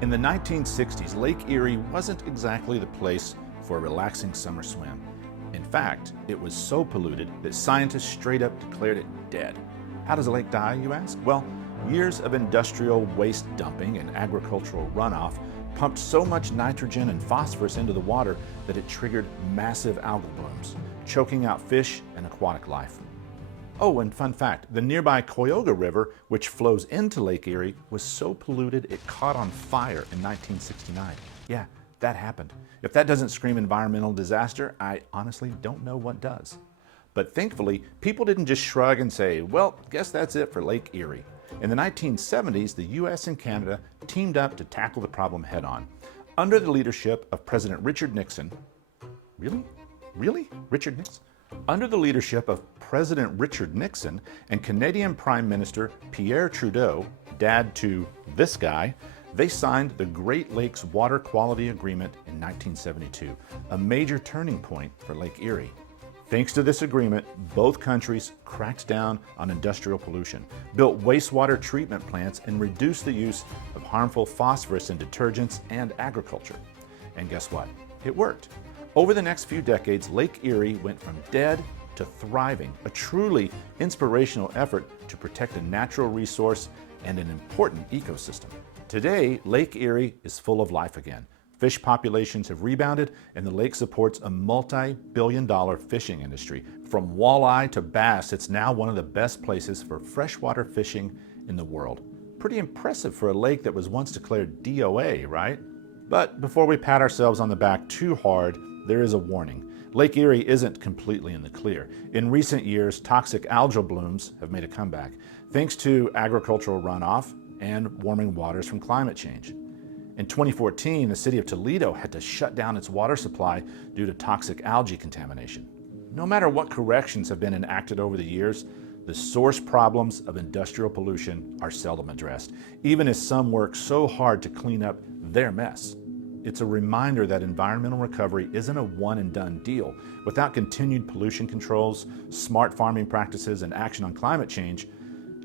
In the 1960s, Lake Erie wasn't exactly the place for a relaxing summer swim. In fact, it was so polluted that scientists straight up declared it dead. How does a lake die, you ask? Well, years of industrial waste dumping and agricultural runoff pumped so much nitrogen and phosphorus into the water that it triggered massive algal blooms, choking out fish and aquatic life. Oh, and fun fact, the nearby Cuyahoga River, which flows into Lake Erie, was so polluted it caught on fire in 1969. Yeah, that happened. If that doesn't scream environmental disaster, I honestly don't know what does. But thankfully, people didn't just shrug and say, well, guess that's it for Lake Erie. In the 1970s, the US and Canada teamed up to tackle the problem head on. Under the leadership of President Richard Nixon. Really? Richard Nixon? Under the leadership of President Richard Nixon and Canadian Prime Minister Pierre Trudeau, dad to this guy, they signed the Great Lakes Water Quality Agreement in 1972, a major turning point for Lake Erie. Thanks to this agreement, both countries cracked down on industrial pollution, built wastewater treatment plants, and reduced the use of harmful phosphorus in detergents and agriculture. And guess what? It worked. Over the next few decades, Lake Erie went from dead to thriving, a truly inspirational effort to protect a natural resource and an important ecosystem. Today, Lake Erie is full of life again. Fish populations have rebounded, and the lake supports a multi-billion-dollar fishing industry. From walleye to bass, it's now one of the best places for freshwater fishing in the world. Pretty impressive for a lake that was once declared DOA, right? But before we pat ourselves on the back too hard, there is a warning. Lake Erie isn't completely in the clear. In recent years, toxic algal blooms have made a comeback, thanks to agricultural runoff and warming waters from climate change. In 2014, the city of Toledo had to shut down its water supply due to toxic algae contamination. No matter what corrections have been enacted over the years, the source problems of industrial pollution are seldom addressed, even as some work so hard to clean up their mess. It's a reminder that environmental recovery isn't a one-and-done deal. Without continued pollution controls, smart farming practices, and action on climate change,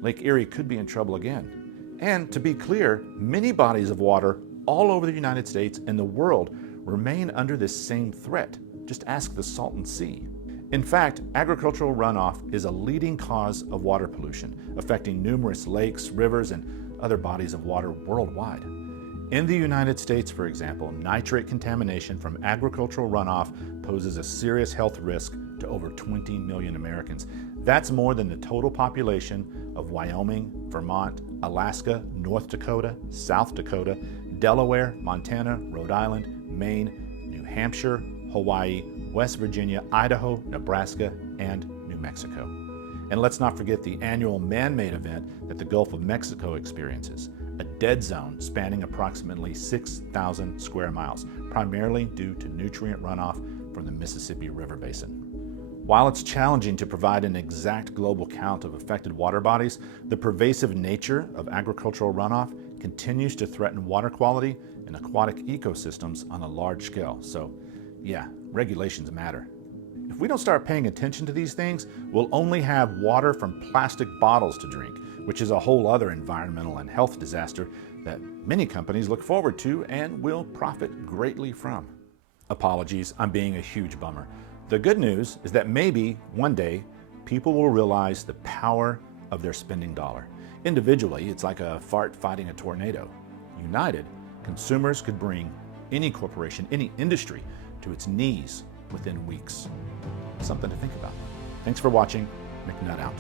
Lake Erie could be in trouble again. And to be clear, many bodies of water all over the United States and the world remain under this same threat. Just ask the Salton Sea. In fact, agricultural runoff is a leading cause of water pollution, affecting numerous lakes, rivers, and other bodies of water worldwide. In the United States, for example, nitrate contamination from agricultural runoff poses a serious health risk to over 20 million Americans. That's more than the total population of Wyoming, Vermont, Alaska, North Dakota, South Dakota, Delaware, Montana, Rhode Island, Maine, New Hampshire, Hawaii, West Virginia, Idaho, Nebraska, and New Mexico. And let's not forget the annual man-made event that the Gulf of Mexico experiences, a dead zone spanning approximately 6,000 square miles, primarily due to nutrient runoff from the Mississippi River Basin. While it's challenging to provide an exact global count of affected water bodies, the pervasive nature of agricultural runoff continues to threaten water quality and aquatic ecosystems on a large scale. So, yeah, regulations matter. If we don't start paying attention to these things, we'll only have water from plastic bottles to drink, which is a whole other environmental and health disaster that many companies look forward to and will profit greatly from. Apologies, I'm being a huge bummer. The good news is that maybe one day people will realize the power of their spending dollar. Individually, it's like a fart fighting a tornado. United, consumers could bring any corporation, any industry to its knees within weeks. Something to think about. Thanks for watching. McNutt out.